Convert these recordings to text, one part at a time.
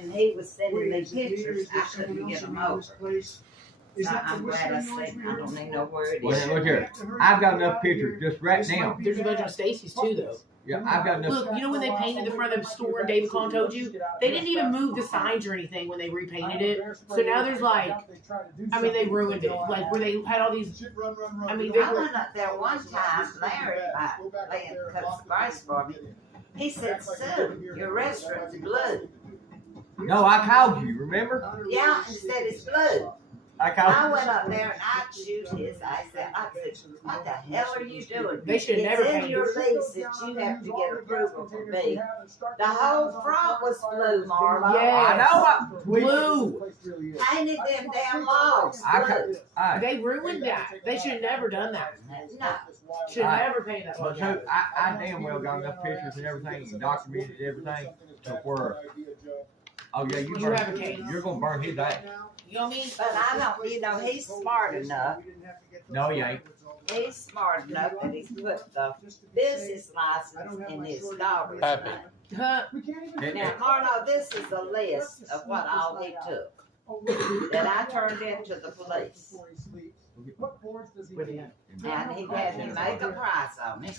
and he was sending me pictures. I couldn't get them over. So I'm glad I said I don't even know where it is. Well, look here. I've got enough pictures just right now. There's a bunch on Stacy's too, though. Yeah, I've got enough. Look, you know when they painted the front of the store and David Conn told you? They didn't even move the signs or anything when they repainted it. So now there's like, I mean, they ruined it. Like where they had all these, I mean, they I were. went up there one time, Larry, laying cuts the rice for me. He said, Sue, your restaurant's blue. No, I called you, remember? Yeah, he said it's blue. I called I went up there and I chewed his. I said, what the hell are you doing? They should never It's in paint your it. lease that you have to get approval from me. The whole front was blue, Marlo. Yeah. I know. Blue. Painted them damn logs blue. They ruined that. They should have never done that. No. Should have never painted that So one. I damn well got enough pictures and everything, and documented everything to where. Oh yeah, You have a case. you're gonna burn his ass. You know what I mean? But I don't, you know, he's smart enough. No, he ain't. He's smart enough that he's put the business license in his daughter's Happy. name. Huh? Now, Marlo, this is a list of what all he took that I turned into the police. And he had me make a price on it.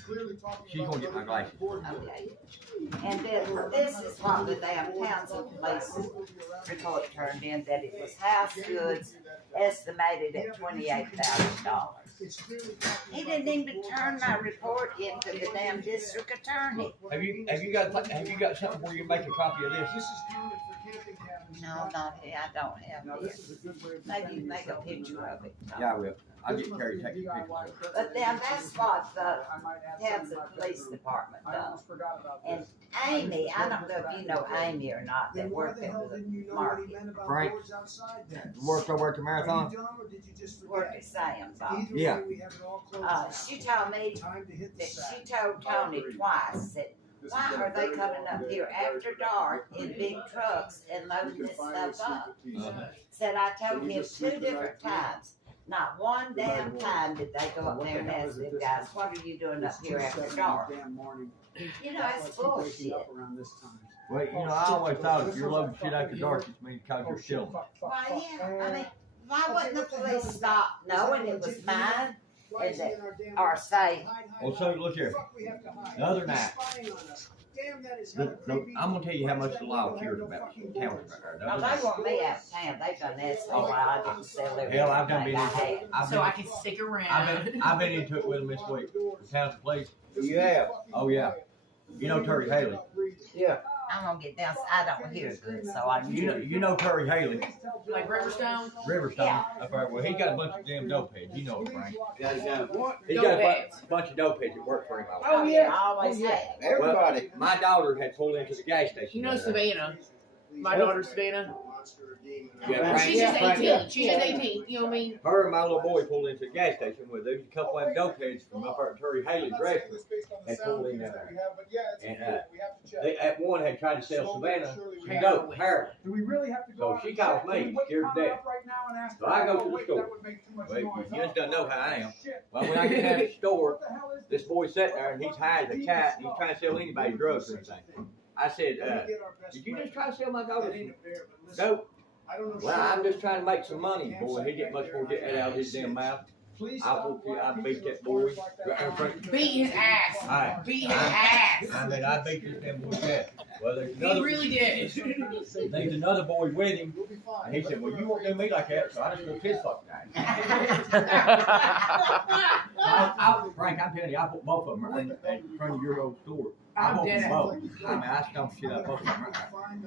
She's gonna get my glasses. Okay. And then this is what the damn Townsend police report turned in, that it was house goods estimated at $28,000. He didn't even turn my report into the damn district attorney. Have you got something where you make a copy of this? No, not here. I don't have this. Maybe you make a picture of it. Yeah, I will. I'll get Terry to take a picture. But then that's what the Townsend Police Department does. And Amy, I don't know if you know Amy or not, that worked at the market. Frank, worked over at the marathon? Worked at Sam's. Yeah. She told me that she told Tony twice that why are they coming up here after dark in big trucks and loading this stuff up? Said I told him 2 different times. Not one damn time did they go up there and ask them guys, what are you doing up here after dark? You know, it's bullshit. Well, you know, I always thought if you're loading shit after dark, it means because you're stealing. Why, yeah, I mean, why wouldn't the police stop knowing it was mine? Or say, Well, so look here. The other night, I'm gonna tell you how much the law cares about Townsend right there. The no, other they night- want me out of town. They've done that so while I didn't sell everything. Hell, I've done been I into had. it. So I can stick around. I've been into it with them this week. Townsend Police. You have? Oh yeah. You know Terry Haley. Yeah. I'm gonna get down. I don't hear good, so I. You know Terry Haley. Like Riverstone? Riverstone. Yeah. Up there. Well, he got a bunch of damn dope heads. You know it, Frank. He Dope got a heads. bunch of dope heads that work for him. Oh yeah, I always have. Everybody. My daughter had pulled into the gas station. You know Savannah. My daughter Savannah. Yeah, She's just 18. She's just 18. You know what I mean? Her and my little boy pulled into the gas station with a couple of them dope heads from up there at Terry Haley's restaurant. They pulled in there. And they, at one had tried to sell Savannah some dope, heroin. So she calls me, scared to death. So I go to the store. Well, you just don't know how I am. Well, when I get down to the store, this boy's sitting there and he's high as a cat and he's trying to sell anybody drugs or anything. I said, did you just try to sell my daughter some dope? Well, I'm just trying to make some money, boy. He get much more get that out of his damn mouth. I beat that boy. Beat his ass. Right. Beat his ass. I mean, I beat this damn boy's ass. Well, there's He another, really did. there's another boy with him, and he said, well, you won't do me like that, so I just whooped his fucking ass. Frank, I'm telling you, I put both of them in front of your old store. I whooped them both. I mean, I stomped shit out of both of them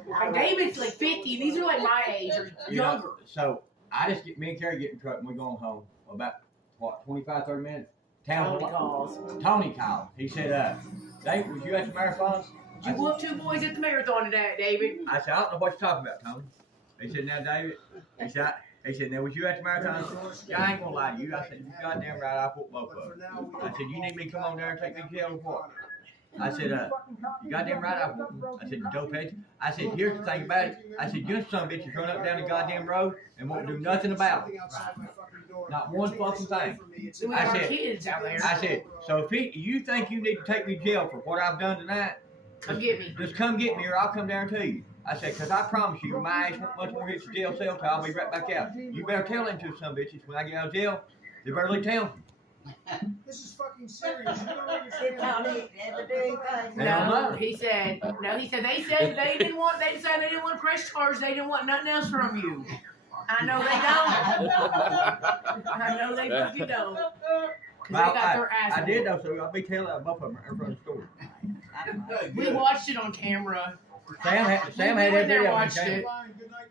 right there. David's like 50. These are like my age or You know, younger. so I just me and Carrie get in the truck and we're going home. About what, 25, 30 minutes? Tony calls. Tony called. He said, Dave, was you at the marathon? You whooped 2 boys at the marathon today, David. I said, I don't know what you're talking about, Tony. He said, now, David, he said, now, was you at the marathon? Yeah, I ain't gonna lie to you. I said, you goddamn right, I put both of them. I said, you need me to come on there and take me to jail or what? I said, you goddamn right, I put them. I said, you dope head. I said, here's the thing about it. I said, you son of a bitch is running up down the goddamn road and won't do nothing about it. Not one fucking thing. I said, kids out there. I said, so if you think you need to take me to jail for what I've done tonight, Come get me. just come get me or I'll come down to you. I said, because I promise you, my ass won't much more hit the jail cell till I'll be right back out. You better tell them to some bitches when I get out of jail. They better leave town. This is fucking serious. You don't Did understand. Tony ever do anything? No, he said they said they didn't want press charges, they didn't want nothing else from you. I know they don't. I know they fucking don't. Cause they got their ass. I did though, so I'll be telling them both of them in front of the store. We watched it on camera. Sam had We that went there, video. watched it.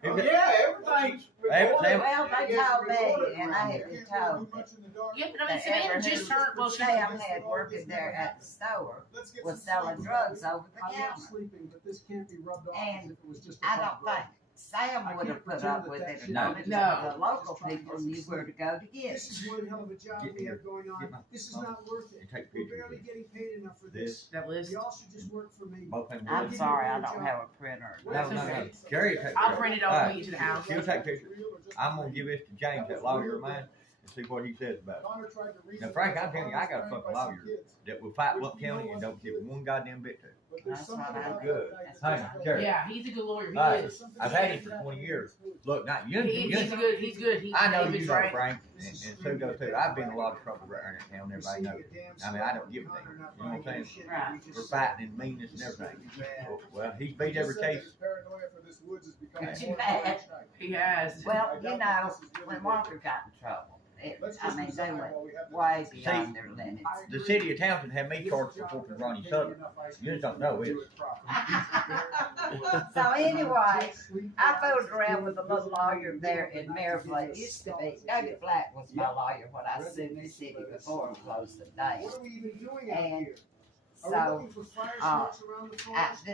Oh, yeah, everything's Well, they told me, and I had been told Yeah, but I mean, that Savannah just turned. Well, she Sam had working there at the store was selling drugs over the counter. And I don't think Sam would have put up with it or not. No. The local people knew where to go to get it. This is one hell of a job we have going on. This is not worth it. Take We're pictures. barely getting paid enough for this. that list. Y'all should just work for me. Both of them. I'm sorry, I don't have a printer. No. Jerry, take I'll pictures. print it off when we get to the house. He'll take pictures. I'm gonna give this to James, that lawyer of mine, and see what he says about it. Now, Frank, I'm telling you, I got a fucking lawyer that will fight Lump County and don't give one goddamn bit to it. That's what I Good. Hey, Jerry. Yeah, he's a good lawyer. He Alright. is. I've had him for 20 years. Look, not you. He's good. He's good. He's I know David's you know, right. Frank, and Sue does too. I've been in a lot of trouble right here in town. Everybody knows. I mean, I don't give a damn. You know what I'm saying? Right. We're fighting and meanness and everything. Well, he's beat every case. Too bad. He has. Well, you know, when Walker got in trouble, I mean, they went way beyond their limits. The city of Townsend had me charged for fucking Ronnie Sutton. You just don't know it. So anyway, I fooled around with a little lawyer there in Maryville. It used to be, David Black was my lawyer when I sued the city before it closed the day. And so,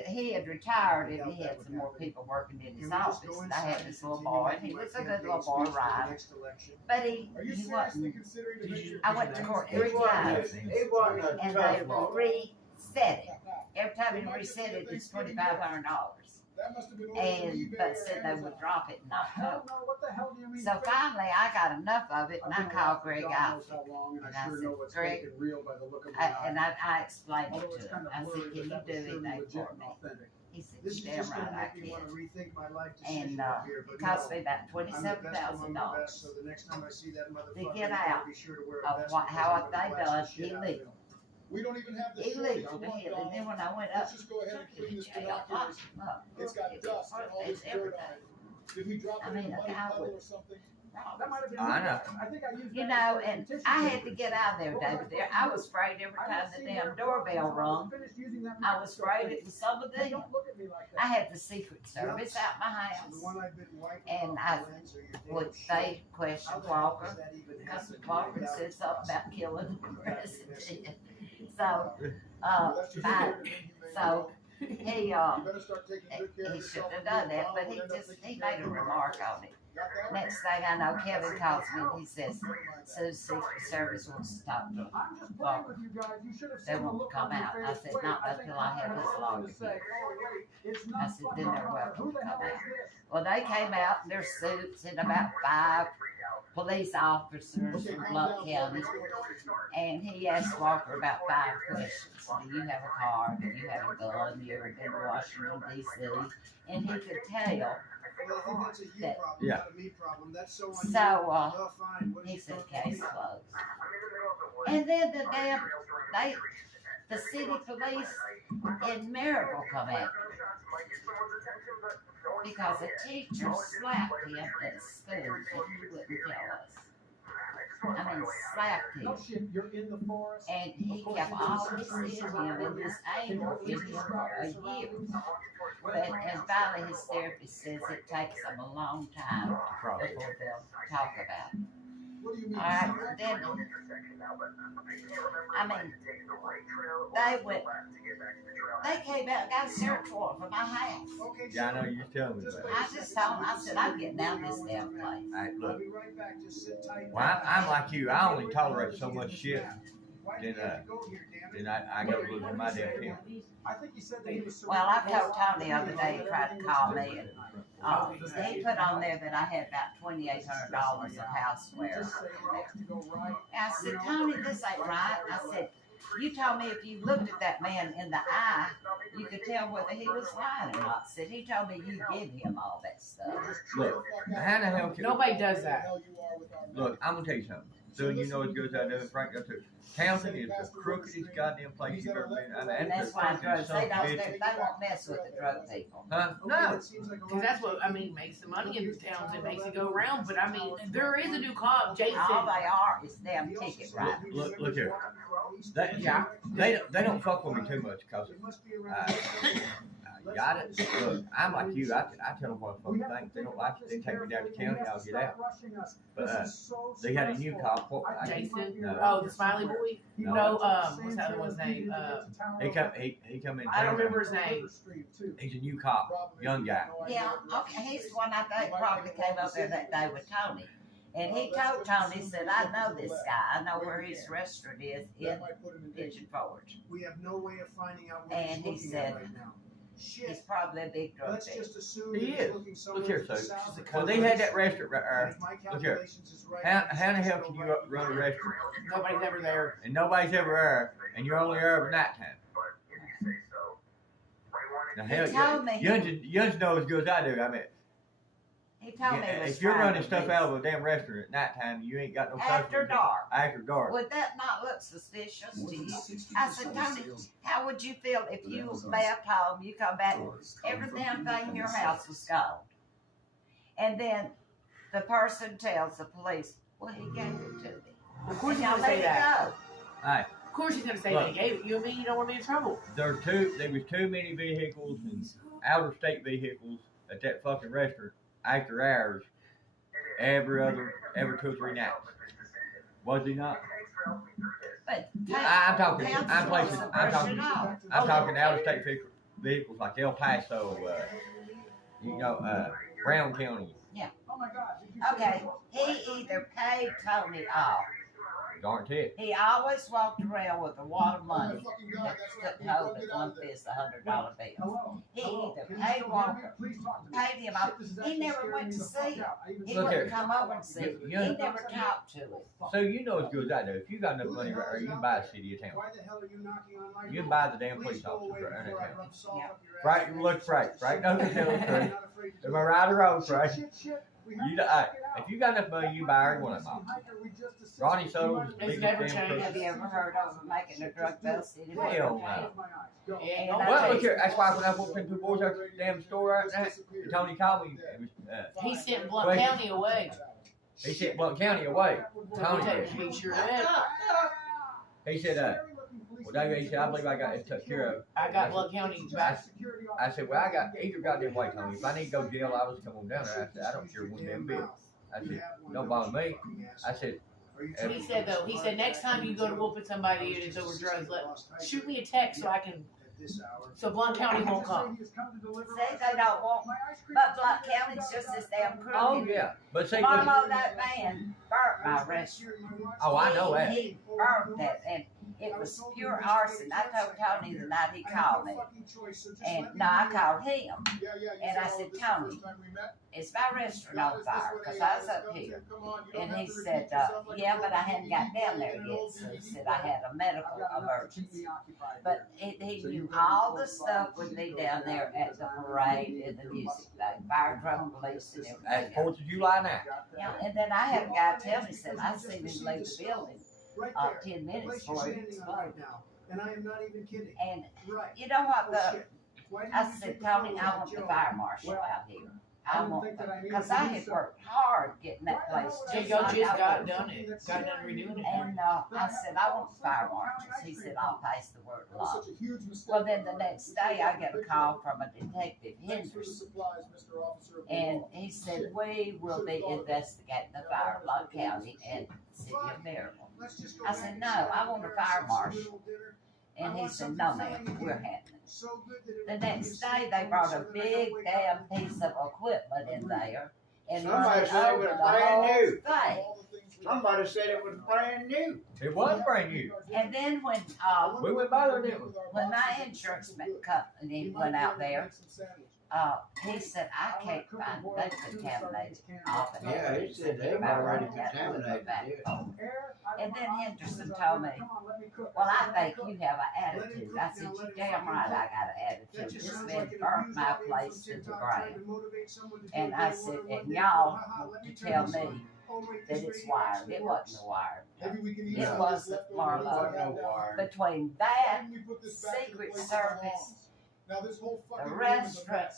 he had retired and he had some more people working in his office. And I had this little boy, and he was a good little boy, Ryan. But he wasn't, I went to court 3 times. It wasn't a And tough they law. reset it. Every time he reset it, it's $2,500. And, but said they would drop it in October. So finally, I got enough of it, and I called Greg Alfie. And I said, Greg, I explained it to him. I said, can you do anything for me? He said, damn right I can. And it cost me about $27,000 to get out of how they done illegal. We don't even have the Illegal to hell. And then when I went up, Let's just go ahead and clean this jail, binoculars. It's got dust and all this it's dirt everything. on it. Did we drop I it in mean, a a muddy guy puddle would- or something? I know. You know, and I had to get out of there, David. There, I was afraid every time the damn doorbell rung. I was afraid it was some of them. I had the Secret Service out my house, and they questioned Walker because Walker said something about killing the president. So, he shouldn't have done that, but he made a remark on it. Next thing I know, Kevin calls me and he says, Sue's Secret Service wants to talk to Walker. They won't come out. I said, not until I have this lawyer here. I said, then they're welcome to come out. Well, they came out in their suits and about 5 police officers from Lump County. And he asked Walker about 5 questions. Do you have a car? Do you have a gun? You ever been to Washington, D.C.? And he could tell. Yeah. So, he said, case closed. And then the city police in Maryville come out because a teacher slapped him at school and he wouldn't tell us. I mean, slapped him. And he kept all this in him and this anger in him for a year. And finally his therapist says it takes them a long time before they'll talk about it. Alright, then, I mean, they came out and got a search warrant for my house. Yeah, I know you tell me that. I just told them, I said, I'm getting out of this damn place. All right, look. Well, I'm like you. I only tolerate so much shit. Then I go losing my damn temper. Well, I told Tony the other day, he tried to call me, and he put on there that I had about $2,800 of houseware. And I said, Tony, this ain't right. I said, you told me if you looked at that man in the eye, you could tell whether he was lying or not. Said he told me you give him all that stuff. Look, how the hell can Nobody does that. Look, I'm gonna tell you something. So you know as good as I know, Frank does too. Townsend is the crookedest goddamn place you've ever been. I mean, And that's why drugs, they won't mess with the drug people. Huh? No. Because that's what, I mean, makes the money in towns and makes it go around. But I mean, there is a new cop, Jason. All they are is damn ticket writers. Look here. They don't fuck with me too much because got it. Look, I'm like you. I tell them what folks think. They don't like it. They take me down to the county. I'll get out. But they had a new cop. Jason. No. Oh, the smiley boy. No. No, what's the other one's name? He come in. I don't remember his name. He's a new cop, young guy. Yeah, okay, he's the one I think probably came up there that day with Tony. And he told Tony, said, I know this guy. I know where his restaurant is in Pigeon Forge. We have no way of finding out what And he he's looking said, at right now. He's probably a big drug Let's dealer. just assume He he's is. looking Look here, somewhere so south of well, they had that Columbus. restaurant right And if my look here. calculations is right, How the hell can you run a restaurant Nobody's ever there. and nobody's ever there and you're only there at nighttime? Now He hell, told me, you know as good as I do. I mean, he told me it was if you're fine running with stuff this. out of a damn restaurant at nighttime, you ain't got no After customers. dark. After dark. Would that not look suspicious to you? I said, Tony, how would you feel if you left home, you come back, every damn thing in your house was gone? And then the person tells the police, well, he gave it to me. Of course And he's y'all gonna let say it that. go. Alright, Of course he's gonna say that he gave it. You and me, you don't want to be in trouble. there was too many vehicles and out of state vehicles at that fucking restaurant after hours every 2 or 3 nights. Was he not? But I'm talking I'm talking out of state vehicles like El Paso, Brown County. Okay, he either paid Tony off. Darn it. He always walked around with a wad of money that couldn't hold at one fist $100 bill. He either paid Walker, paid him off. He never went to see him. He Look here. wouldn't come over and see him. He never talked to him. So you know as good as I do. If you got enough money right there, you can buy the city of town. Why the hell are you knocking on my door? You can buy the damn police Please go officers away right there in before I that town. rub salt up your ass. Frank, look, Frank knows the truth. I'm not afraid to Am I right or wrong, Shit, Frank? shit. We You have to know, check it out. if you got enough money, you buy every one of them. Ronnie Soto's It's biggest never damn changed. crook. Have you ever heard of him making a drug bust anywhere? Hell no. Yeah, Well, look here. That's why when I walked into the boys' damn store right now, Tony called me. It was, he sent Blunt County away. he sent Blunt County away. Tony did. He sure did. He said, well, David, he said, I believe I got it took care of. I got Blunt County back. I said, well, I got either goddamn way, Tony. If I need to go to jail, I'll just come on down there. I said, I don't care one damn bit. I said, don't bother me. I said, He said though, he said next time you go to whooping somebody and it's over drugs, shoot me a text so I can, so Blunt County won't come. See, they don't want, but Blunt County's just as damn crooked. oh, yeah. But see, Marlo, that man burnt my restaurant. oh, I know that. He burnt that, and it was pure arson. I told Tony the night he called me, and no, I called him, and I said, Tony, is my restaurant on fire? Because I was up here. And he said, yeah, but I hadn't got down there yet. So he said I had a medical emergency. But he knew all the stuff would be down there at the parade and the music thing, fire truck, police, and That's everything. 4th of July now. Yeah, and then I had a guy tell me, said, I seen him leave the building 10 minutes before he exploded. And I am not even kidding. And Right. you know what, Bullshit. I said, Tony, I want the fire marshal out here. I want, because I had worked hard getting that place Jay just Go like just I got was. done it, got done redoing it. And I said, I want the fire marshals. He said, I'll pass the word along. Well, then the next day I get a call from a detective, Henderson, and he said, we will be investigating the fire of Blunt County and City of Maryville. I said, no, I want a fire marshal. And he said, no, ma'am, we're handling it. The next day, they brought a big damn piece of equipment in there and Somebody run said it over was the brand whole new. thing. Somebody said it was brand new. It was brand new. And then when We went by there, didn't we? my insurance company went out there, he said, I can't find, they contaminated all the Yeah, he said they were already contaminated. And then Henderson told me, well, I think you have an attitude. I said, you damn right I got an attitude. This man burnt my place to the ground. And I said, and y'all to tell me that it's wired. It wasn't wired. It wasn't, Marlo. Between that, Secret Service, the restaurant,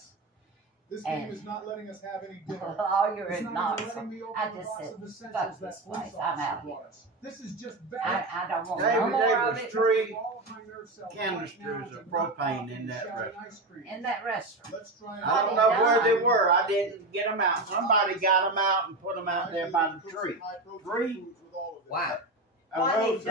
This game is not letting us have any dinner. lawyer and Knoxville. I just said, fuck this place. I'm out here. This is just I don't want no David, more there of was it 3 canisters of propane in that restaurant. in that restaurant. I don't know where they were. I didn't get them out. Somebody got them out and put them out there by the tree. 3? Wow. Those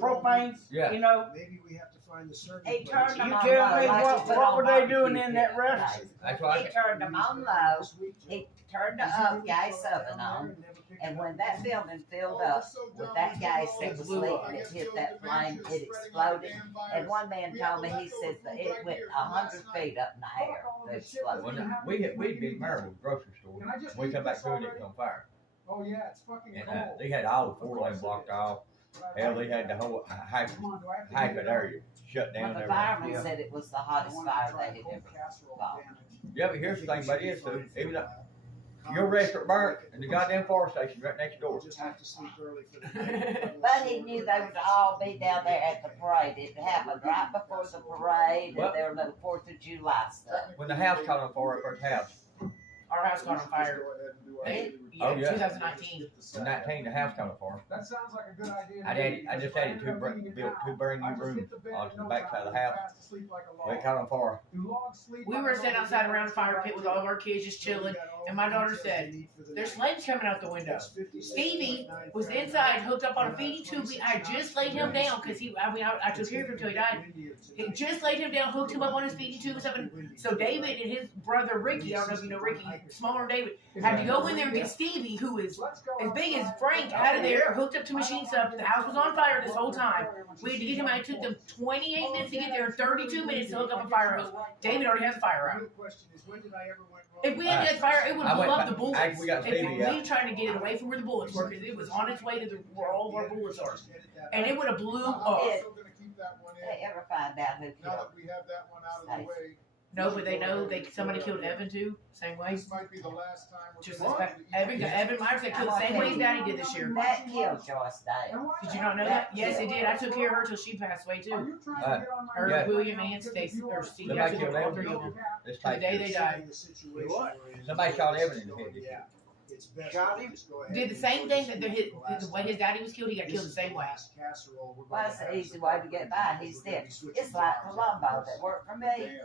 propanes, Yeah. you know. Maybe we have to find the service. He turned them You on tell low. me like he put what on were they doing barbecue in that pit. restaurant? That's why He turned them on low. He turned the gas oven on. And when that building filled up with that gas that was leaking, it hit that flame, it exploded. And one man told me, he said that it went 100 feet up in the air. The explosion. we'd been married with a grocery store. We come back through and it was on fire. Oh yeah, it's fucking And cold. they had all the 4 lane blocked off. Hell, they had the whole half of that area shut Well, down. the Everything. fireman said it was the hottest fire they had ever fought. Yeah, but here's the thing about it, Sue. Even though your restaurant burnt and the goddamn fire station right next door. Just have to sleep early for the day. But he knew they would all be down there at the parade. It happened right before the parade and their little 4th of July stuff. When the house caught on fire at our house, Our house caught on fire. Oh, yeah. 2019. in 19, the house caught on fire. That sounds like a good idea. I just added built 2 brand new rooms onto the backside of the house. When it caught on fire, We were sitting outside around the fire pit with all of our kids just chilling, and my daughter said, "There's flames coming out the window." Stevie was inside, hooked up on a feeding tube. I just laid him down because I took care of him until he died. He just laid him down, hooked him up on his feeding tube and stuff. And so David and his brother Ricky, I don't know if you know Ricky, smaller than David, had to go in there and get Stevie, who is as big as Frank, out of there, hooked up to machine stuff. The house was on fire this whole time. We had to get him out. It took them 28 minutes to get there and 32 minutes to hook up a fire hose. David already has a fire out. If we hadn't had fire, it would have blew up the bullets. After we got If Stevie we out. trying to get it away from where the bullets were, because it was on its way to where all of our bullets are. And it would have blew up. They ever find out who Now killed that we have that one out of the way, No, but they know somebody killed Evan too, same way. this might be the last time we're Just gonna as Evan Myers got killed the same way his daddy did this year. that killed Joyce Dale. Did you not know that? Yes, it did. I took care of her till she passed away too. Her, Yeah. William, and Stacy, or Steve. I Somebody took killed care of all Evan. 3 of them. This The type day they died. Somebody shot Evan in the head. Shot him? Did the same thing that the way his daddy was killed. He got killed the same way. Well, that's an easy way to get by. He's dead. It's like Columbo that worked for me.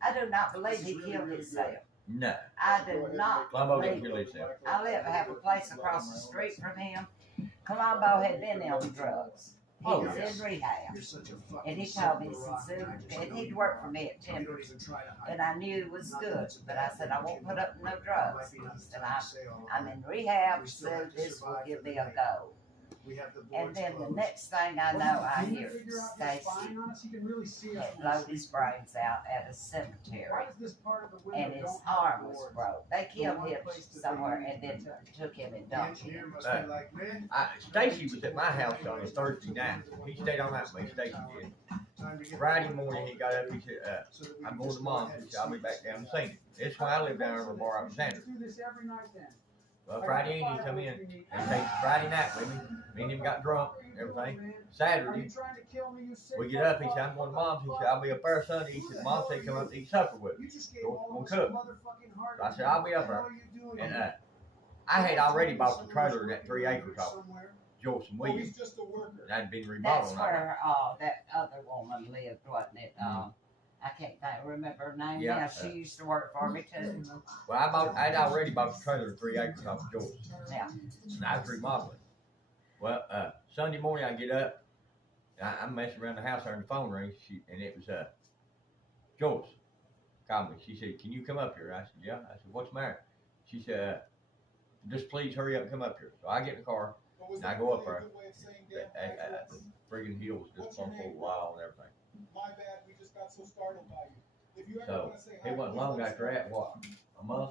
I do not believe he killed himself. No. I do not Columbo didn't believe kill it. himself. I have a place across the street from him. Columbo had been on drugs. He Oh, was yes. in rehab. And he told me, and he'd worked for me at Timbers. And I knew it was good, but I said, I won't put up no drugs. He said, I'm in rehab, so this will give me a go. And then the next thing I know, I hear Stacy had blown his brains out at a cemetery, and his arm was broke. They killed him somewhere and then took him and dumped him. Stacy was at my house on a Thursday night. He stayed on that way. Stacy did. Friday morning, he got up. He said, "I'm going to Mom's." He said, "I'll be back down and see him." It's why I live down over the bar out in Sanders. Well, Friday evening, he come in and take Friday night with me. Me and him got drunk and everything. Saturday, we get up. He said, "I'm going to Mom's." He said, "I'll be up there Sunday." He said, "Mom said come up to eat supper with me. Go cook." So I said, "I'll be up there." And I had already bought the trailer in that 3 acres off Joyce and Williams. And I'd been That's remodeled. where that other woman lived, wasn't it? I can't remember her name Yeah. now. She used to work for me too. Well, I'd already bought the trailer in 3 acres off Joyce. Yeah. And I was remodeling. Well, Sunday morning I get up. I'm messing around the house there and the phone rings. And it was Joyce called me. She said, "Can you come up here?" I said, "Yeah." I said, "What's the matter?" She said, "Just please hurry up and come up here." So I get in the car and I go up there. The friggin' hills just plumb full of wild and everything. My bad, we just got so startled by you. So it wasn't long after that, what, a month?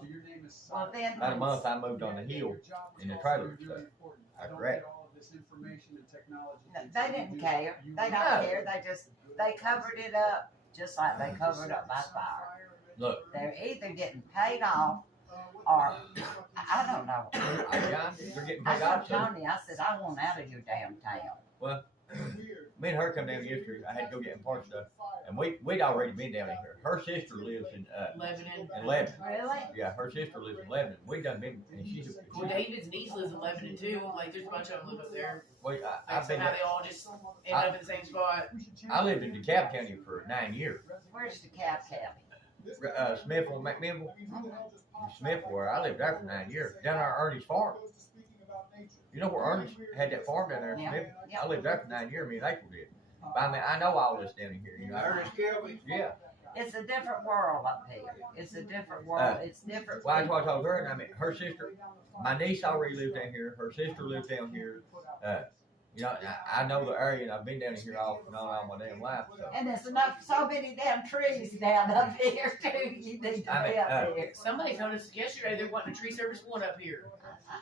Well, then. About a month, I moved on the hill in the trailer and stuff. After that. No, they didn't care. They don't care. They covered it up just like they covered up my fire. Look. They're either getting paid off or I don't know. They're getting I paid told off. So, Tony, I said, I want out of your damn town. well, me and her come down yesterday. I had to go get in part stuff, and we'd already been down in here. Her sister lives in Lebanon. Lebanon. Really? Yeah, her sister lives in Lebanon. We done been, and she's. Well, David's niece lives in Lebanon too. Like, there's a bunch of them live up there. Wait, Like, I've been. somehow they all just end up in the same spot. I lived in DeKalb County for 9 years. Where's the cow county? Smithville, McMinnville. Smithville, where I lived there for 9 years. Down our Ernie's farm. You know where Ernest had that farm down there in Yeah. Smithville? Yeah. I lived there for 9 years. Me and April did. But I mean, I know all this down in here. You know. Ernest Kilby. Yeah. It's a different world up here. It's a different world. It's different. Well, that's what I told her. And I mean, her sister, my niece already lived down here. Her sister lived down here. You know, I know the area, and I've been down here off and on all my damn life. So. And there's so many damn trees down up here too. You need to be up here. Somebody told us yesterday they're wanting a tree service one up here.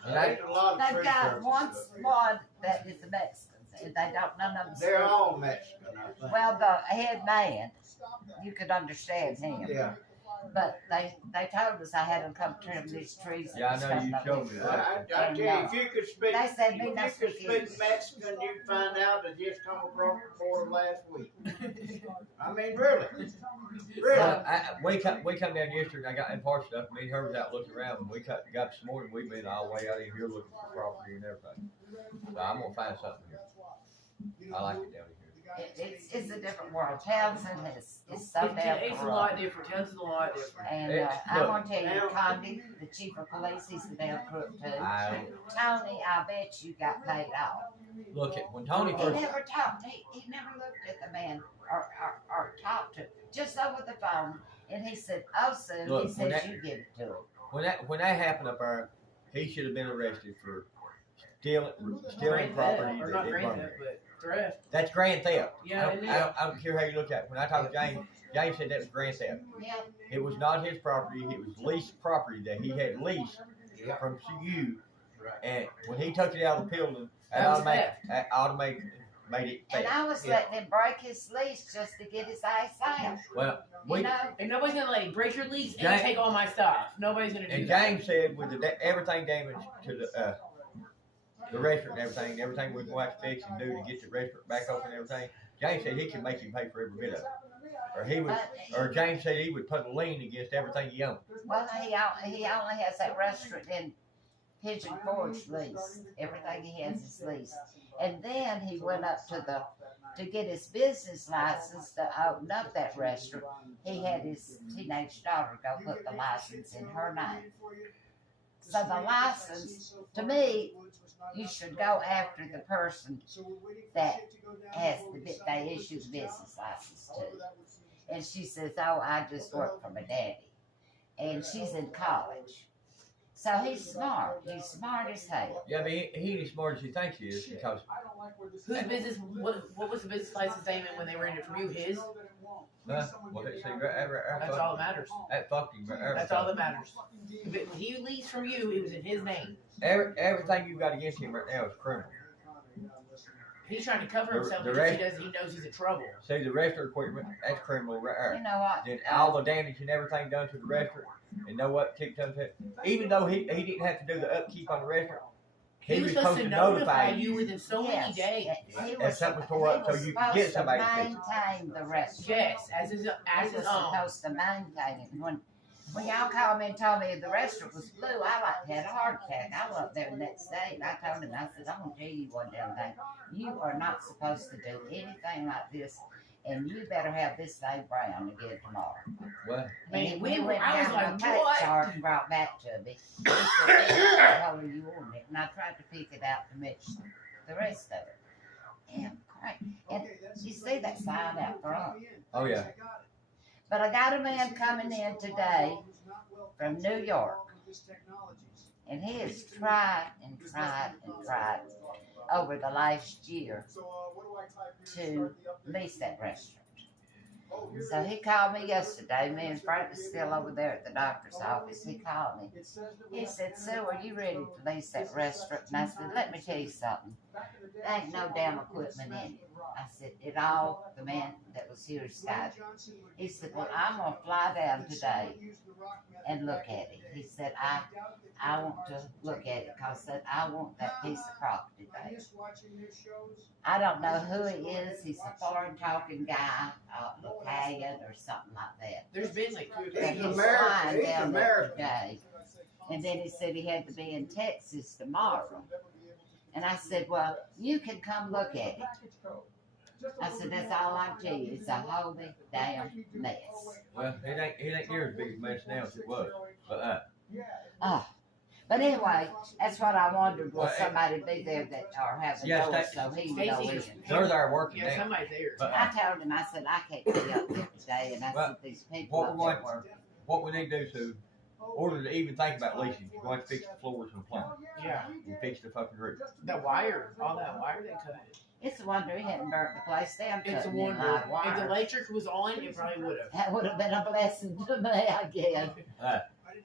There's a lot of They've tree got services one up here. squad that is the Mexicans, and they don't none of them. They're speak. all Mexican, I think. Well, the head man, you could understand him. Yeah. But they told us I had them come trim these trees. Yeah, I and know stuff you up showed here. me Well, that. I tell you, if you could speak, They said me if no you could speak speak English. Mexican, you'd find out that just come across the border last week. I mean, really, really. Well, we come down yesterday, and I got in part stuff. Me and her was out looking around, and we got this morning. We've been all the way out in here looking for property and everything. So I'm gonna find something here. I like it down here. It's a different world. Townsend is so damn It's a corrupt. lot different. Townsend's a lot different. And I want to tell you, Condi, the chief of police, he's the damn crook too. Tony, I bet you got paid off. Look at when Tony He first. never talked. He never looked at the man or talked to him, just over the phone. And he said, "Oh, Sue," Look, he said, "You give it to him." When that happened up there, he should have been arrested for stealing Grand property. theft, or that not they grand weren't. theft, but theft. That's grand theft. Yeah, it is. I don't care how you look at it. When I talked to James, James said that was grand theft. Yeah. It was not his property. It was leased property that he had leased from you. And when he took it out of the building, that automatic made it And theft. I was letting him break his lease just to get his ass out. Well, You know, And nobody's gonna let him break your lease and James- take all my stuff. Nobody's gonna do and that. James said with everything damaged to the restaurant and everything we're going to have to fix and do to get the restaurant back open and everything, James said he could make him pay for every bit of it. Or he would, or James said he would put a lien against everything he owned. well, he only has that restaurant in Pigeon Forge lease. Everything he has is leased. And then he went up to get his business license to open up that restaurant. He had his teenage daughter go put the license in her name. So the license, to me, you should go after the person that has they issue the business license to. And she says, "Oh, I just work for my daddy," and she's in college. So he's smart. He's smart as hell. Yeah, but he ain't as smart as he thinks he is because Whose business? What was the business license name when they rented it from you? His. well, see, That's all that matters. that fucked him. That's all that matters. When he leased from you, it was in his name. Everything you got against him right now is criminal. He's trying to cover himself The because rest- he knows he's in trouble. See, the restaurant equipment, that's criminal right there. You know what? Then all the damage and everything done to the restaurant, and know what kicked him to, even though he didn't have to do the upkeep on the restaurant, He was supposed to notify you within so many days. He if was, something tore up so you could get somebody to fix it. maintain the restaurant. Yes, as his He was own. supposed to maintain it. When y'all called me and told me the restaurant was blue, I like had a heart attack. I went up there the next day and I told him, I said, I'm gonna tell you one damn thing. You are not supposed to do anything like this, and you better have this thing brown again tomorrow. Well, Man, And we he were- went I was down like, the tape what? chart and brought back to me. He said, "What color you want it?" And I tried to pick it out to match the rest of it. And great. And you see that sign out front? oh yeah. But I got a man coming in today from New York, and he has tried and tried and tried over the last year to lease that restaurant. So he called me yesterday. Me and Frank was still over there at the doctor's office. He called me. He said, "Sue, are you ready to lease that restaurant?" And I said, "Let me tell you something. There ain't no damn equipment in it." I said, "It all," the man that was here said. He said, "Well, I'm going to fly down today and look at it." He said, I want to look at it because I want that piece of property there." I don't know who he is. He's a foreign talking guy, Italian or something like that. There's been like two. And He's he's American. flying He's down there American. today. And then he said he had to be in Texas tomorrow. And I said, "Well, you can come look at it." I said, "That's all I can tell you. It's a whole big damn mess." Well, it ain't near as big a mess now as it was. But But anyway, that's what I wondered. Will somebody be there that are having Yes, doors so he can go in? they're there working Yeah, now. somebody's there. But, I told him, I said, "I can't be up there today." And I Well, said, "These people what up we're there going- working." What we need to do, Sue, order to even think about leasing, you're going to fix the floors and plumbing Yeah, and fix the fucking roof. the wire, all that wire they cut. It's a wonder he hadn't burnt the place down. It's a cutting in wonder. live If the wire. electric was on, it probably would have. That would have been a blessing to me, I guess.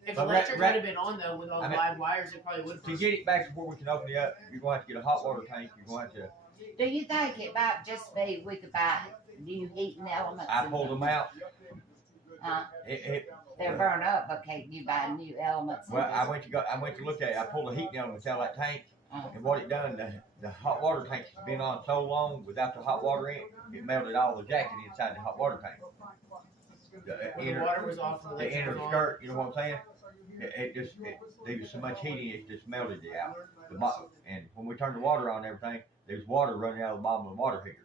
If But electric right- would have been on though with all the I mean- live wires, it probably would To have. get it back to where we can open it up, you're going to have to get a hot water tank. You're going to have to. Do you think it might just be we could buy new heating elements? I pulled them out. They're burned up, but can't you buy new elements? Well, I went to look at it. I pulled the heat elements out of that tank, and what it done, the hot water tank's been on so long without the hot water in it, it melted all the jacket inside the hot water tank. When the water was off, and the The electric inner was on. skirt, you know what I'm saying? There was so much heat in it, it just melted it out. And when we turned the water on and everything, there's water running out of the bottom of the water heater.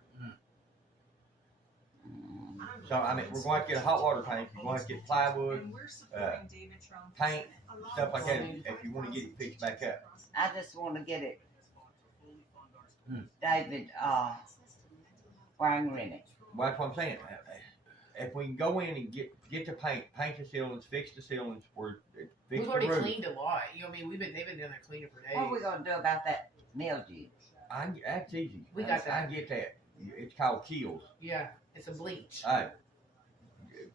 So, I mean, we're going to get a hot water tank, you're going to get plywood, paint, stuff like that, if you want to get it fixed back up. I just want to get it, David, Wanger in it. Well, that's what I'm saying. If we can go in and get the paint the ceilings, fix the ceilings, or fix We've the already roof. cleaned a lot. You know what I mean? They've been down there cleaning for days. What are we going to do about that mildew? That's easy. We got that. I get that. It's called keels. Yeah, it's a bleach. All right.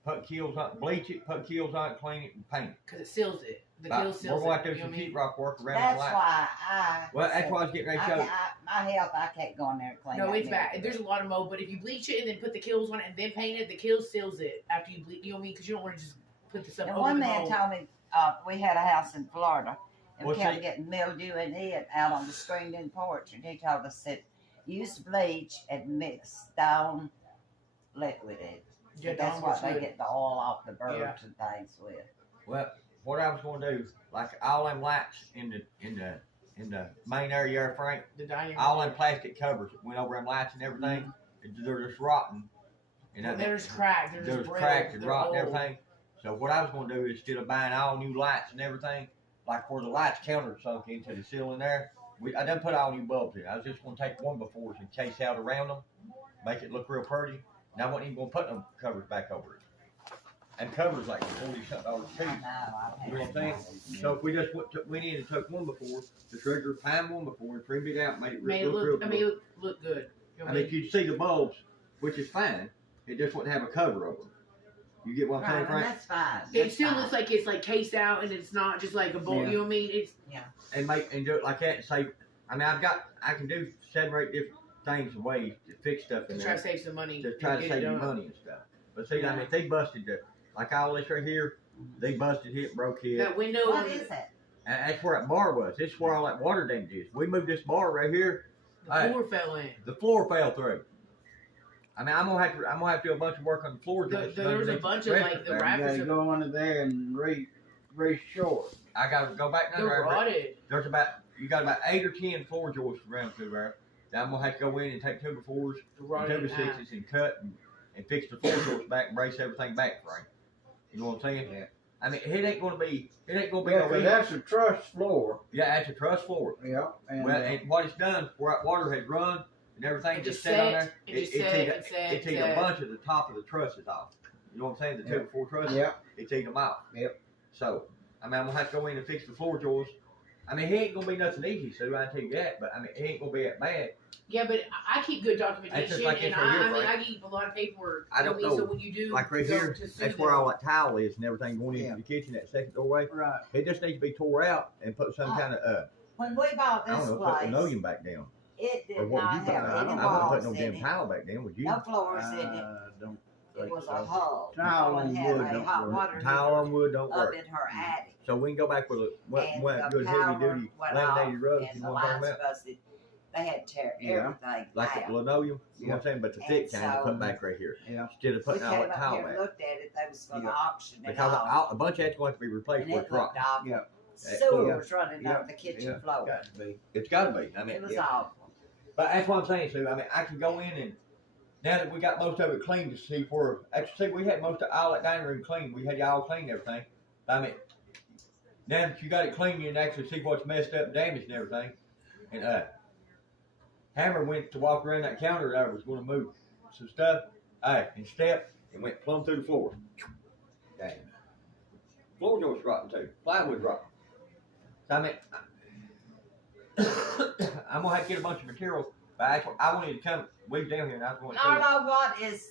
Put keels on, bleach it, put keels on it, clean it, and paint it. Because it seals it. The But kill we're seals going it. to do You know some what I mean? sheetrock work around That's the light. why Well, that's why I was getting ready to show you. my health, I can't go in there and clean No, that it's bad. mildew. There's a lot of mold, but if you bleach it and then put the kills on it and then paint it, the kill seals it after you bleach. You know what I mean? Because you don't want to just put the stuff And over one the man mold. told me we had a house in Florida and Well, we kept see- getting mildew in it out on the screened-in porch, and he told us that use bleach and mix Dawn liquid in. Yeah, That's Dawn what works they good. get the oil off the birds Yeah. and things with. Well, what I was going to do, like all them lights in the main area there, Frank, The dining all them plastic covers that went over them lights and everything, they're just rotten. And They're just cracked. They're There's just brittle. cracked and They're rotten and old. everything. So what I was going to do is instead of buying all new lights and everything, like where the lights counter sunk into the ceiling there, I done put all new bulbs in. I was just going to take one before and case out around them, make it look real pretty. And I wasn't even going to put them covers back over it. And covers like $40-something too. I know, I've You know what I'm had saying? So if we just went in and took one before, just regular time one before, and trimmed it out, and made it Made it look look. real I good. mean, it look good. You know I what mean, if you'd see the bulbs, which is fine, it just wouldn't have a cover over them. You get what I'm saying, Right, and Frank? that's fine. It That's still fine. looks like it's like cased out and it's not just like a bowl. Yeah. You know what I mean? It's And do it like that and say, I mean, I can do 7 or 8 different things and ways to fix stuff in to try there. to save some money. To try and to get it save you done. money and stuff. But see, I mean, if they busted like all this right here, they busted it, broke it. That window. What is that? And that's where that bar was. This is where all that water damage is. We moved this bar right here. The floor fell in. The floor fell through. I mean, I'm gonna have to do a bunch of work on the floor. There was a bunch of like the You wrappers. gotta go under there and reshore. I gotta go back down They're there. rotted. You got about 8 or 10 floor joists around through there. Now I'm gonna have to go in and take 2x4s, They're rotted and in half. 2x6s and cut and fix the floor joists back and brace everything back, Frank. You know what I'm saying? Yeah. I mean, it ain't gonna be Yeah, no 'cause easy. that's a truss floor. Yeah, that's a truss floor. Yeah. And, Well, and what it's done, where that water has run and everything It just just sat on set, there, it just set, it's eating a bunch of the top of the trusses off. You know what I'm saying? The Yeah. 2x4 trusses, yeah. it's eating them off. Yep. So, I mean, I'm gonna have to go in and fix the floor joists I mean, he ain't gonna be nothing easy, Sue. I tell you that. But I mean, he ain't gonna be that bad. Yeah, but I keep good documentation, like and this right here, I mean, Frank. I keep a lot of paperwork. I don't So know. when you do, Like right go here, to sue that's where them- all that tile is and everything going into Yeah. the kitchen, that second doorway. Right. It just needs to be tore out and put some kind of When we bought I this don't know, put place, linoleum back down. it Or did what not would you put have down? any I wouldn't put walls no in damn it, tile back down, would you? no floors in it. Don't It think was a so. hull. Tile Mama on had wood a don't hot work. water Tile on wood don't up work. in her attic. So we can go back with a And what the good heavy power duty went off, laminated rubs, and you the know what I'm lines talking about? busted. They had to tear Yeah. everything Like out. the linoleum, you know what I'm saying? But the thick And kind to so- put back right here. Yeah. Instead of We putting came all that up tile here and back. looked at it, they was gonna Yeah. auction it Because off. a bunch of that's going to be replaced And with it rock. looked awful. Yeah. Sewer was running Yeah. up the kitchen Yeah. floor. Got to be. It's got to be. I mean, It was yeah. awful. But that's what I'm saying, Sue. I mean, I can go in and now that we got most of it clean to see where actually we had most of all that dining room clean. We had y'all clean everything. But I mean, now that you got it clean, you can actually see what's messed up and damaged and everything. And Hammer went to walk around that counter that I was going to move some stuff. And stepped and went plumb through the floor. Dang. Floor joist's rotten too. Plywood's rotten. So I mean, I'm gonna have to get a bunch of materials. But I wanted to come weave down here, and I was going to. Nardo, what is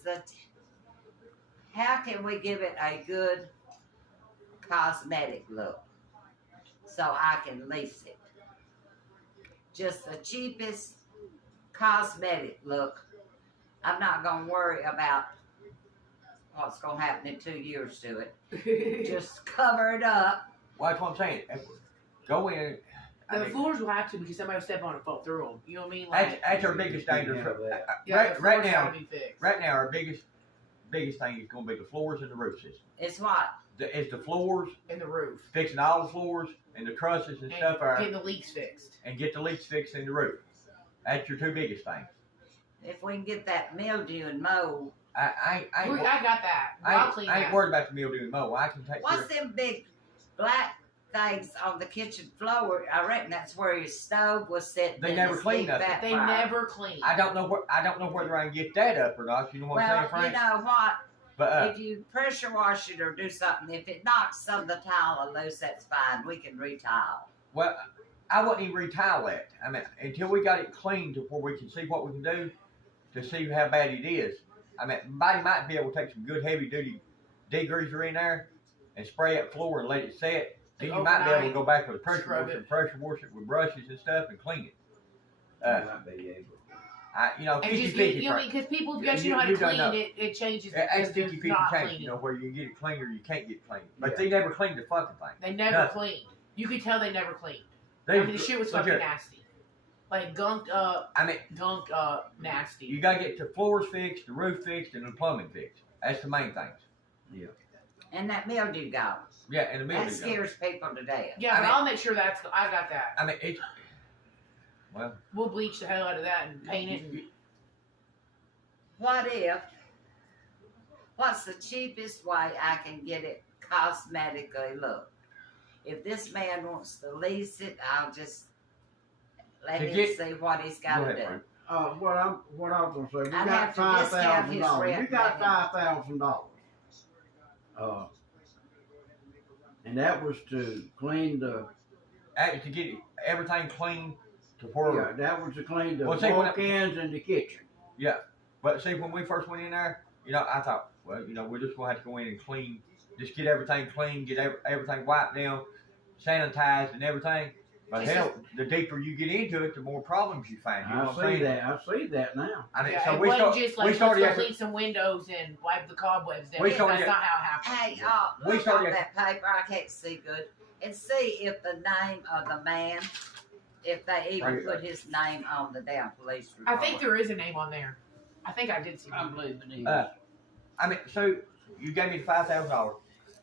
how can we give it a good cosmetic look so I can lease it? Just the cheapest cosmetic look. I'm not gonna worry about what's gonna happen in 2 years to it. Just cover it up. Well, that's what I'm saying. Go in. I The mean, floors will have to because somebody will step on it and fall through them. You know what I mean? Like, that's our biggest danger. yeah, Right, the right floors now, gotta be fixed. right now, our biggest thing is going to be the floors and the roof system. It's what? It's the floors, And the roof. fixing all the floors and the trusses and stuff, Getting the leaks fixed. and get the leaks fixed in the roof. That's your two biggest things. If we can get that mildew and mold. I I ain't, got that. I'll clean I ain't that. worried about the mildew and mold. I can take care What's of them big black things on the kitchen floor? I reckon that's where your stove was sitting. They in never this clean big nothing. fat They fire. never clean. I don't know whether I can get that up or not. You know what I'm Well, saying, Frank? you know what? But If you pressure wash it or do something, if it knocks some of the tile loose, that's fine. We can retile. well, I wouldn't even retile that. I mean, until we got it cleaned to where we can see what we can do to see how bad it is. I mean, somebody might be able to take some good heavy duty degreaser in there and spray that floor and let it set. Then you might be able to go back with a pressure Scrub washer it. and pressure wash it with brushes and stuff and clean it. Might be able. And 50-50, just get, you know, Frank. because people got You- know how to you don't clean know. it changes That's because there's 50-50 not change, cleaning. you know, where you get it clean or you can't get it clean. But Yeah. they never cleaned the fucking thing. They never Nothing. cleaned. You could tell they never cleaned. They, I mean, the shit was look fucking here. nasty. Like gunked up, I mean, nasty. you gotta get the floors fixed, the roof fixed, and the plumbing fixed. That's the main things. And that mildew gone. Yeah, and the That mildew. scares people to death. Yeah, I but mean- I'll make sure I got that. I mean, it's well. We'll bleach the hell out of that and paint it. And, What's the cheapest way I can get it cosmetically look? If this man wants to lease it, I'll just let To him get- see what he's got Go to ahead, do. Frank. What I was gonna say, we I'd got have to discount his $5,000. rent, You got maybe. $5,000. And that was to clean the. To get everything clean to where. Yeah, that was to clean the Well, see, when I- walk-ins and the kitchen. But see, when we first went in there, I thought, well, we're just gonna have to go in and clean, just get everything clean, get everything wiped down, sanitized, and everything. But It's hell, the deeper you get into it, the more problems you find. You know I what I'm see saying? that. I see that now. I mean, yeah, so it we wasn't start, just like we started let's after, go clean some windows and wipe the cobwebs down. We That's started- not how it happened. Hey, We look started on that paper. I can't see good. And see if the name of the man, if they even Right. put his name on the damn police I report. think there is a name on there. I think I did see I one. believe it is. I mean, so you gave me $5,000.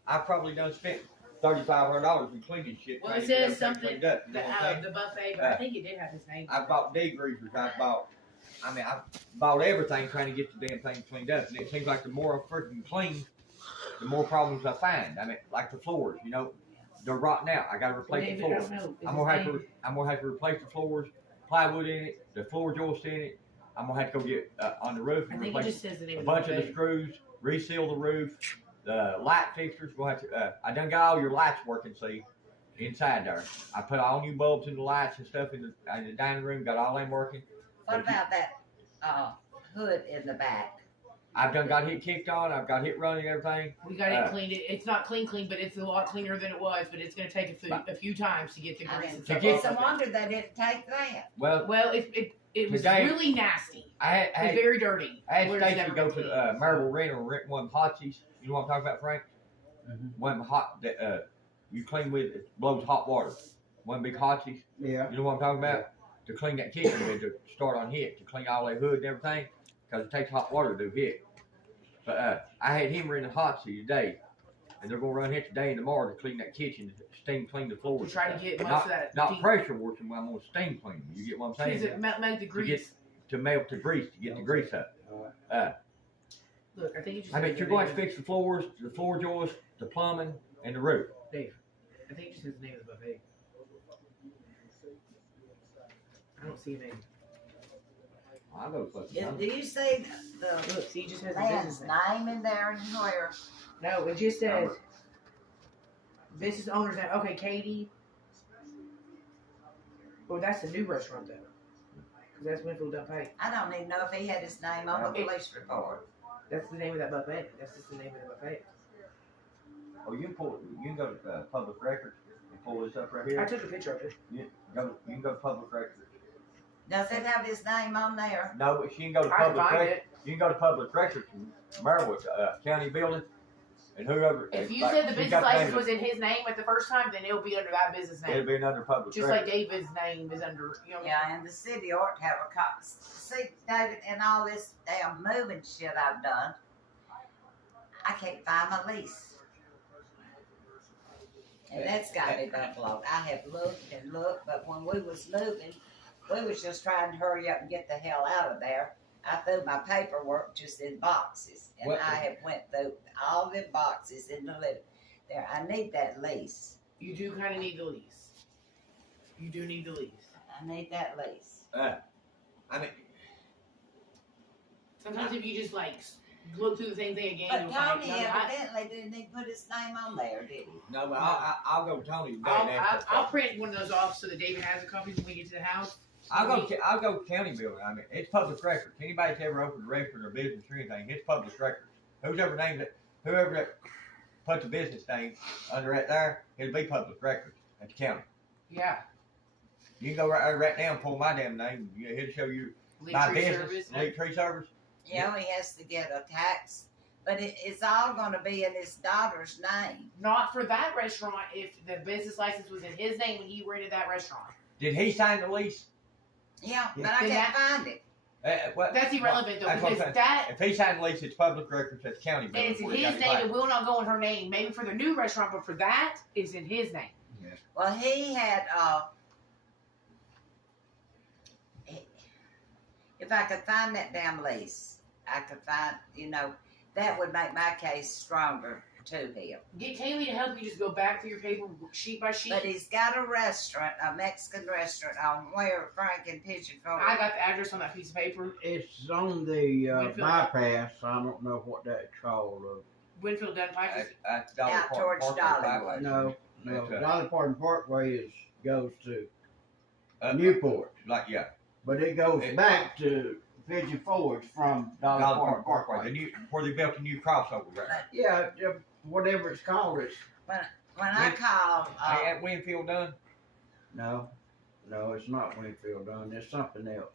I probably done spent $3,500 in cleaning shit. Well, trying it to get says everything something, cleaned up, you know what I'm saying? the buffet, but I think it did have his name. I bought degreasers. I bought everything trying to get the damn thing cleaned up. And it seems like the more I freaking clean, the more problems I find. I mean, like the floors, they're rotten out. I gotta replace the floors. I'm gonna have to replace the floors, plywood in it, the floor joist in it. I'm gonna have to go get on the roof I and think it replace just says the name a of the bunch of the buffet. screws, reseal the roof, the light fixtures. Gonna have to. I done got all your lights working. See, inside there. I put all new bulbs in the lights and stuff in the dining room. Got all them working. What about that hood in the back? I've done got it kicked on. I've got it running and everything. We got it cleaned. It's not clean, but it's a lot cleaner than it was. But it's going to take a few times to get the grease. It's a wonder they didn't take that. Well, it was today, really nasty. It was very dirty. I had Stacy go to Marble Rental and rent one Hotsies. You know what I'm talking about, Frank? Mm-hmm. One hot that you clean with. It blows hot water. One big Hotsies. Yeah. You know what I'm talking about? To clean that kitchen with, to start on hit, to clean all that hood and everything, because it takes hot water to do hit. But I had him rent a Hotsy today, and they're going to run hit today and tomorrow to clean that kitchen, steam clean the floors. To try to get most not, of that. Not pressure washing, but I'm going to steam clean. You get what I'm saying? Because it melt the grease. To melt the grease, to get the grease up. Look, I think you just. I mean, you're going to fix the floors, the floor joists, the plumbing, and the roof. Dave, I think you just said the name of the buffet. I don't see a name. I'll go fucking. Do you see the Look, see, it just has the man's business name in there anywhere? No, it just says business owner's name. Okay, Katie. Well, that's the new restaurant though, because that's Winfield Dumpay. I don't even know if he had his name on the police report. That's the name of that buffet. That's just the name of the buffet. Oh, you can go to public records and pull this up right here. I took a picture of it. You can go to public records. Does it have his name on there? No, but you can go to I can public find records. it. You can go to public records in Marywood County building, and whoever. If you like, said the you business got license named was in his name at the first time, then it'll be under that business It'll name. be another public Just record. like David's name is under. You know, Yeah, and the city ought to have a copy. See, David, and all this damn moving shit I've done, I can't find my lease. And that's got me buffaloed. I have looked and looked, but when we was moving, we was just trying to hurry up and get the hell out of there. I threw my paperwork just in boxes, and What? I have went through all the boxes in the living. There, I need that lease. you do kind of need the lease. You do need the lease. I need that lease. I mean, Sometimes if you just like look through the same thing again, But you'll find. Tony evidently didn't even put his name on there, did he? no, but I'll go to Tony today. and ask I'll print one of those off so that David has a copy when we get to the house. I'll go to county building. I mean, it's public records. Anybody's ever opened a restaurant or business or anything, it's public records. Whoever that put the business name under right there, it'll be public records at the county. Yeah. You can go right now and pull my damn name. It'll show you my Tree business, service. Leaf Tree Service. Yeah, he has to get a tax, but it's all going to be in his daughter's name. Not for that restaurant. If the business license was in his name when he rented that restaurant, Did he sign the lease? Yeah, but I Then can't find it. that's irrelevant though, That's what I'm because saying. that If he signed the lease, it's public records at the county and building. it's in where it his got name. applied. It will not go in her name. Maybe for the new restaurant, but for that, it's in his name. Well, he had, if I could find that damn lease, I could find, that would make my case stronger to him. Get Kaylee to help you just go back through your paper sheet by sheet. But he's got a restaurant, a Mexican restaurant on where Frank and Pigeon Forge. I got the address on that piece of paper. It's on the Winfield. bypass. I don't know what that's called. Winfield Dunpike. At Dolly Out Park towards Parkway. Dollywood. No. Okay. Dolly Parton Parkway goes to Newport. Newport, but it goes back to Pigeon Forge from Dolly Dolly Parton Park Parkway. Parkway. Where they built a new crossover right now. Yeah, whatever it's called. It's When I called, Ain't that Winfield done? no, it's not Winfield done. It's something else.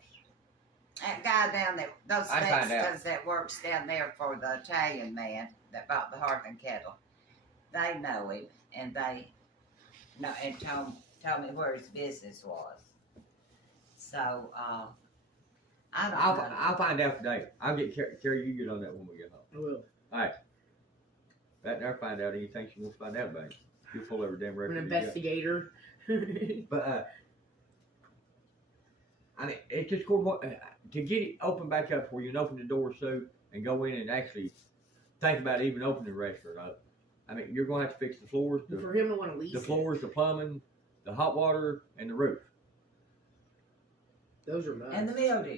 that guy down there, those I'd find out. Mexicans that works down there for the Italian man that bought the Harkin kettle, they know him, and they know and told me where his business was. So I don't know. I'll find out today. I'll get Carrie. You get on that when we get home. I will. All right. That there find out anything she wants to find out about. You pull every damn I'm record. an you got. investigator. But I mean, it's just cool to get it open back up where you can open the door so and go in and actually think about even opening the restaurant up. I mean, you're going to have to fix the floors, For him to want to lease the floors, the plumbing, the hot water, and the roof. those are mine. And the mildew.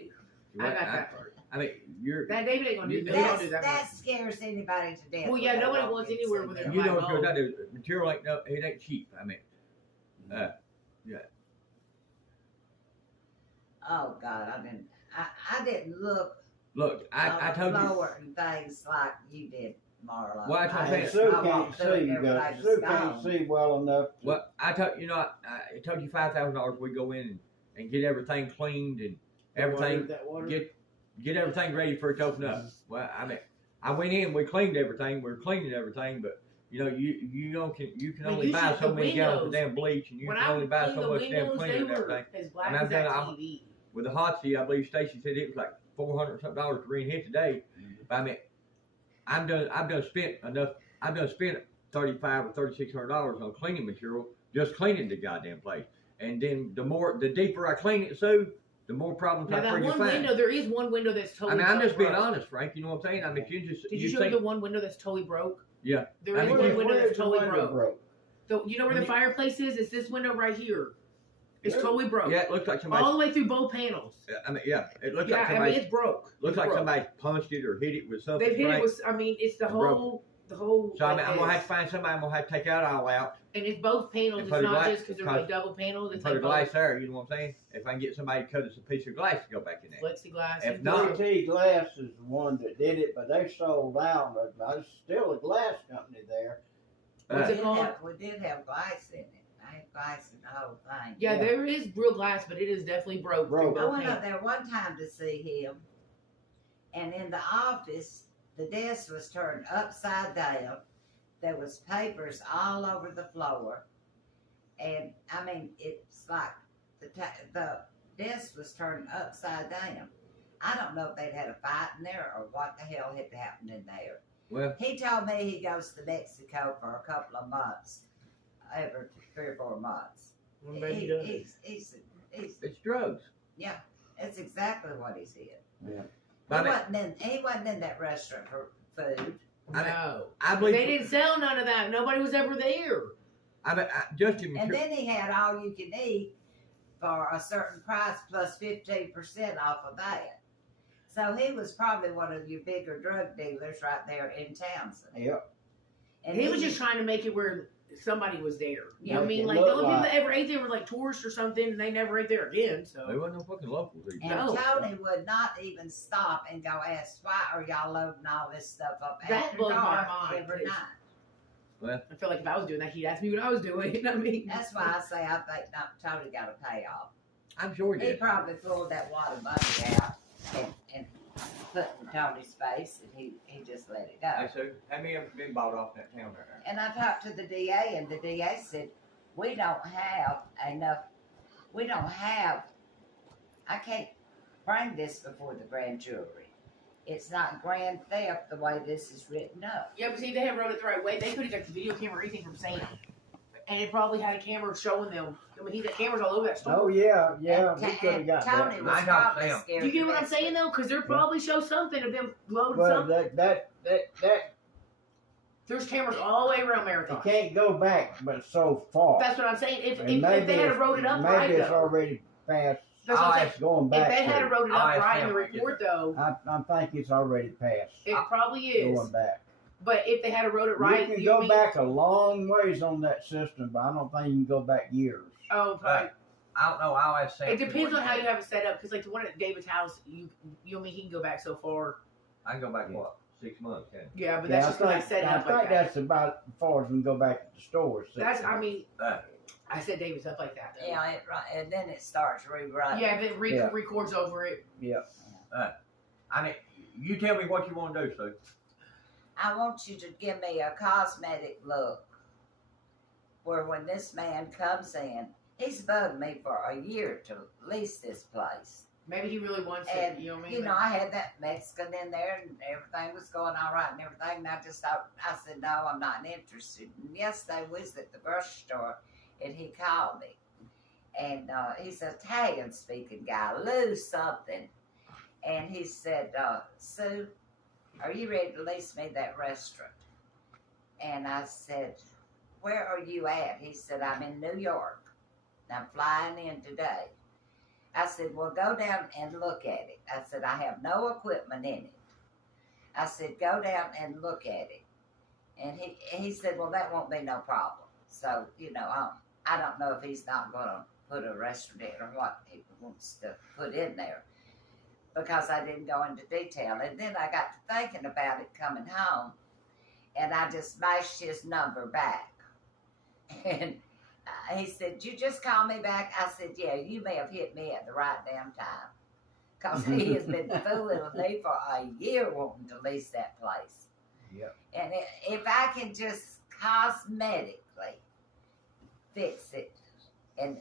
I got that part. I mean, you're. That David ain't gonna do. They That- don't do that. That part. scares anybody to death. Well, yeah, when they nobody walk wants in anywhere and with see their that. You know Like, what's good. That material ain't it ain't cheap. I mean, Oh God, I didn't look. Look, I told you. Lower and things like you did, Marla. Well, that's what I'm saying. Sue I can't walked through it see, and though. everybody Sue was can't gone. see well enough. Well, I told I told you $5,000. We go in and get everything cleaned and everything. Get everything ready for it to open up. Well, I mean, I went in, we cleaned everything. We were cleaning everything, but you know, you can only buy so many gallons of damn bleach, and you When can I only buy cleaned so the much damn windows, cleaner they and were everything. as black And I've as that done- TV. With the hot seat, I believe Stacy said it was like $400 something to re-hit today. But I mean, I've done spent enough. I've done spent $3,500 or $3,600 on cleaning material just cleaning the goddamn place. And then the deeper I clean it, so the more problems Now I that freaking one find. window, there is one window that's I totally. mean, I'm just being broke. honest, Frank. You know what I'm saying? I mean, Did you show think, me the one window that's totally broke? Yeah. There I is mean, one window that's totally window broke. You know where the fireplace is? It's this window right here. It's totally broke. Yeah, it looks like somebody. All the way through both panels. I mean, yeah, it looks Yeah, like I somebody. mean it's broke. Looks It's like broke. somebody punched it or hit it with something. They've hit Frank. it with. I mean, it's the whole. So I mean, like I'm gonna this. have to find somebody. I'm gonna have to take that all out And it's both panels. And It's put a not glass- just because they're like double panels. It's put a like glass both there. You know what I'm saying? If I can get somebody to cut us a piece of glass to go back in there. plexiglass. If and not- DT Glass is the one that did it, but they sold out. There's still a glass company there. What's it called? We did have glass in it. I had glass in the whole thing. Yeah, there is real glass, but it is definitely broke. Broke. through I both went up panels. there one time to see him, and in the office, the desk was turned upside down. There was papers all over the floor, and I mean, it's like the desk was turned upside down. I don't know if they'd had a fight in there or what the hell had happened in there. Well, He told me he goes to Mexico for a couple of months, every 3 or 4 months. Well, maybe he does. He's it's drugs. yeah, that's exactly what he said. I mean, He wasn't in that restaurant for food. No. I believe. They didn't sell none of that. Nobody was ever there. I mean, just in And then he had all you can eat for a certain price plus 15% off of that. So he was probably one of your bigger drug dealers right there in Townsend. Yep. And He was just trying to make it where somebody was there. You know what I Make mean? it Like the look only people like- that ever ate there were like tourists or something, and they never ate there again. They So wasn't no fucking locals. Either. And No. Tony would not even stop and go ask, why are y'all loading all this stuff up That after blows my dark mind, every too. night? I feel like if I was doing that, he'd ask me what I was doing. I mean, That's why I say I think Tony got a payoff. I'm sure he He did. probably pulled that water money out and put in Tony's face, and he just let it go. Hey, Sue, how many of them been bought off that town there? And I talked to the DA, and the DA said, we don't have enough, I can't bring this before the grand jury. It's not grand theft the way this is written up. yeah, but see, they had wrote it the right way. They could have got the video camera or anything from Sam, and it probably had a camera showing them. I mean, he got cameras all over that store. Oh yeah, And we could have got Tony that. was I know, probably Sam. scared. You get to what I'm death. saying though? Because they'll probably show something of them loading Well, something. that There's cameras all the way around it Marathon. can't go back, but so far. That's what I'm saying. If And they had it's- wrote it up maybe right it's though, already past. that's what I'm saying. It's going If back. they had to- wrote it I'll up ask right in them the when I get report though, I think it's already passed. it probably is. Going back. But if they had wrote it right, You can know go what I mean? back a long ways on that system, but I don't think you can go back years. Oh, probably. I don't know. I'll ask Sam. It depends on how you have it set up. Because like the one at David's house, you know me, he can go back so far. I can go back, what, 6 months, can I? Yeah, but that's just because I set it I up think like that. that's about as far as we can go back to the store. That's, I mean, Right. I set David's up like that. Though. Yeah, and then it starts rewriting. Yeah, if it records over it. I mean, you tell me what you want to do, Sue. I want you to give me a cosmetic look where when this man comes in, he's bugged me for a year to lease this place. Maybe he really wants And, it. You know what I mean? you know, I had that Mexican in there and everything was going all right and everything. And I just thought, I said, no, I'm not interested. And yesterday we was at the grocery store and he called me. And he's an Italian speaking guy, Lou something. And he said, Sue, are you ready to lease me that restaurant? And I said, where are you at? He said, I'm in New York. I'm flying in today. I said, well, go down and look at it. I said, I have no equipment in it. I said, go down and look at it. And he said, well, that won't be no problem. So, you know, I don't know if he's not going to put a restaurant in or what he wants to put in there. Because I didn't go into detail. And then I got to thinking about it coming home, and I just smashed his number back. And he said, "You just call me back?" I said, "Yeah, you may have hit me at the right damn time." Because he has been fooling with me for a year wanting to lease that place. Yep. And if I can just cosmetically fix it and